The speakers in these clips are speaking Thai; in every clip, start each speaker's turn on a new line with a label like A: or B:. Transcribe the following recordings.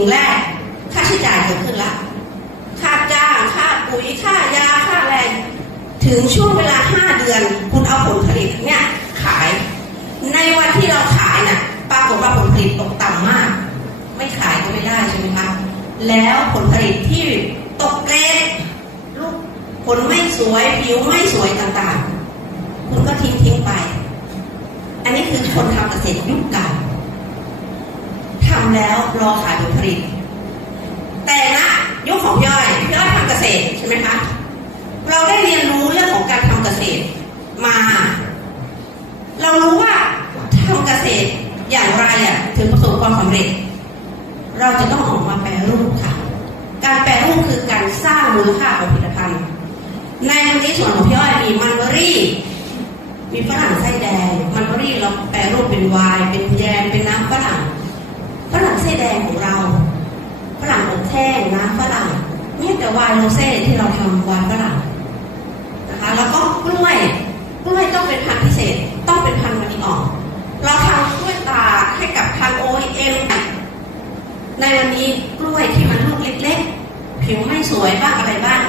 A: ่งแรกค่าใช้จ่ายเกิดขึ้นละค่าจ้างค่าปุ๋ยค่ายาค่าแรงถึงช่วงเวลาห้าเดือนคุณเอาผลผลิตเนี่ยขาย ในวันที่เราขายน่ะปรากฏว่าผลผลิตตกต่ำมาก ไม่ขายก็ไม่ได้ใช่ไหมคะแล้วผลผลิตที่ตกเกรดลูกผลไม่สวยผิวไม่สวยต่างๆ คุณก็ทิ้งทิ้งไป อันนี้คือคนทำเกษตรยุคเก่าำแล้วรอขายผลผลิต แต่ณยุคของย่อยย่อยทำเกษตรใช่ไหมคะเราได้เรียนรู้เรื่องของการทำเกษตรมา เรารู้ว่าทำเกษตรอย่างไรอะถึงประสบความสำเร็จ เราจะต้องออกมาแปรรูปค่ะ การแปรรูปคือการสร้างมูลค่าของผลิตภัณฑ์ในวันนี้ส่วนของพี่อ้อยมีมันเบอรี่ มีฝรั่งไส้แดง มันเบอรี่เราแปรรูปเป็นไวน์เป็นแยมเป็นน้ำฝรั่ง ฝรั่งไส้แดงของเรา ฝรั่งอบแห้งน้ำฝรั่ งเนี่ยแต่วน์โรเซ่ที่เราทำวน์ฝรั่งนะคะ แล้วก็กล้วยกล้วยต้องเป็นพันธุ์พิเศษ ต้องเป็นพันธุ์มันนีออกเราทำกล้วยตาให้กับทาง OEM ในวันนี้กล้วยที่มันลูกเล็กๆ ผิวไม่สวยบ้างอะไรบ้าง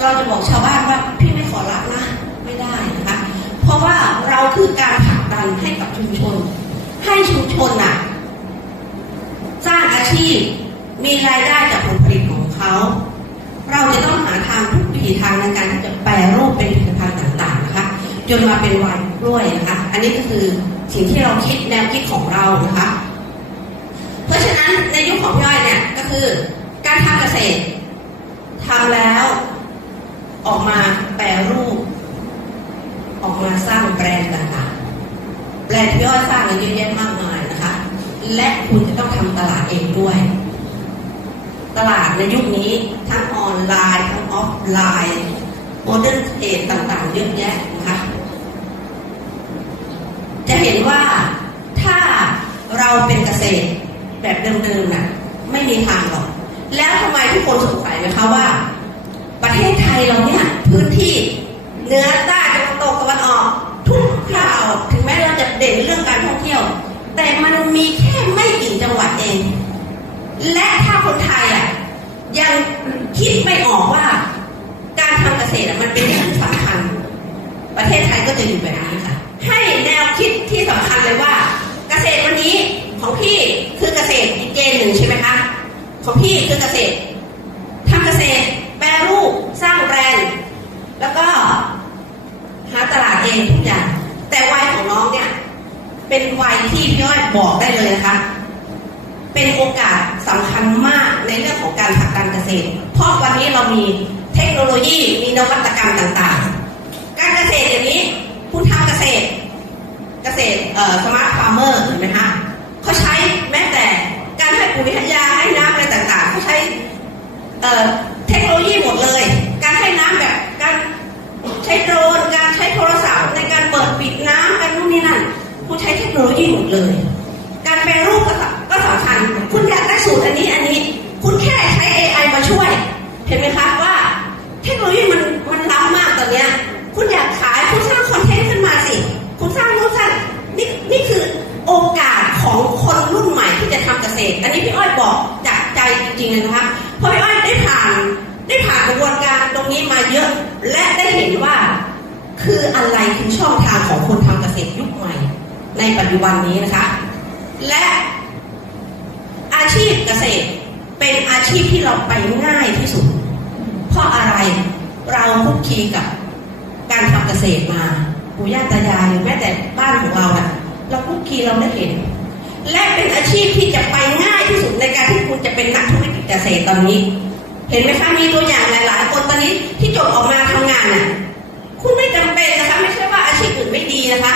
A: เราจะบอกชาวบ้านว่าพี่ไม่ขอรับนะ ไม่ได้นะคะ เพราะว่าเราคือการผลักดันให้กับชุมชน ให้ชุมชนน่ะ สร้างอาชีพมีรายได้จากผลผลิตของเขา เราจะต้องหาทางทุกวิถีทางในการที่จะแปรรูปเป็นผลิตภัณฑ์ต่างๆนะคะจนมาเป็นวน์กล้วยนะคะอันนี้ก็คือสิ่งที่เราคิดแนวคิดของเรานะคะเพราะฉะนั้นในยุคของย่อยเนี่ยก็คือการทำเกษตรทำแล้วออกมาแปรรูป ออกมาสร้างแบรนด์ต่างๆแบรนด์ที่ย่อยสร้างกันเยอะแยะมากมายนะคะ และคุณจะต้องทำตลาดเองด้วย ตลาดในยุคนี้ทั้งออน ไลน์ทั้งออฟไลน์โมเดิร์นเทรดต่างๆ เยอะแยะนะคะจะเห็นว่าถ้าเราเป็นเกษตรแบบเดิมๆน่ะไม่มีทางหรอก แล้วทำไมทุกคนสงสัยไหมคะว่า ประเทศไทยเราเนี่ยพื้นที่เหนือใต้ตะวันตกตะวันออก ทุกคราวถึงแม้เราจะเด่นเรื่องการท่องเที่ยว แต่มันมีแค่ไม่กี่จังหวัดเอง และถ้าคนไทยอะยัง คิดไม่ออกว่า การทำเกษตรมันเป็นเรื่องสำคัญ ประเทศไทยก็จะอยู่แบบนี้ค่ะ ให้แนวคิดที่สำคัญเลยว่า เกษตรวันนี้ของพี่คือเกษตรอีกเกณฑ์หนึ่งใช่ไหมคะของพี่คือเกษตรทำเกษตรแปรรูปสร้างแบรนด์แล้วก็หาตลาดเองทุกอย่าง แต่วัยของน้องเนี่ย เป็นวัยที่พี่ย้อยบอกได้เลยนะคะ เป็นโอกาสสำคัญมาก ในเรื่องของการผลักดันเกษตร เพราะวันนี้เรามีเทคโนโลยีมีนวัตกรรมต่างๆ การเกษตรอย่างนี้คุณทำเกษตร เกษตรเอ่อสมาร์ทฟาร์มเมอร์เห็นไหมคะเขาใช้แม้แต่การให้ปุ๋ยให้ยาให้น้ำอะไรต่างๆเขาใช้เอ่อเทคโนโลยีหมดเลย การให้น้ำแบบการใช้โดรนการใช้โทรศัพท์ในการเปิดปิดน้ำกันนู่นนี่นั่นคุณใช้เทคโนโลยีหมดเลย การแปลรูปก็สำก็สำคัญ คุณอยากได้สูตรอันนี้อันนี้ คุณแค่ใช้ AI มาช่วย เห็นไหมคะว่าเทคโนโลยีมันมันล้ำมากตอนเนี้ย คุณอยากขายคุณสร้างคอนเทนต์ขึ้นมาสิ คุณสร้างรูปสร้างนี่นี่คือโอกาสของคนรุ่นใหม่ที่จะทำเกษตร อันนี้พี่อ้อยบอกจากใจจริงๆเลยนะคะเพราะพี่อ้อยได้ผ่านได้ผ่านกระบวนการตรงนี้มาเยอะ และได้เห็นว่าคืออะไรคือช่องทางของคนทำเกษตรยุคใหม่ ในปัจจุบันนี้นะคะ และอาชีพเกษตรเป็นอาชีพที่เราไปง่ายที่สุด เพราะอะไรเราคุกคีกับการทำเกษตรมาปู่ย่าตายายแม้แต่บ้านของเราอะเราคุกคีเราได้เห็น และเป็นอาชีพที่จะไปง่ายที่สุดในการที่คุณจะเป็นนักธุรกิจเกษตรตอนนี้ เห็นไหมคะมีตัวอย่างหลาย ๆ คนตอนนี้ที่จบออกมาทำงานน่ะคุณไม่จำเป็นนะคะไม่ใช่ว่าอาชีพอื่นไม่ดีนะคะ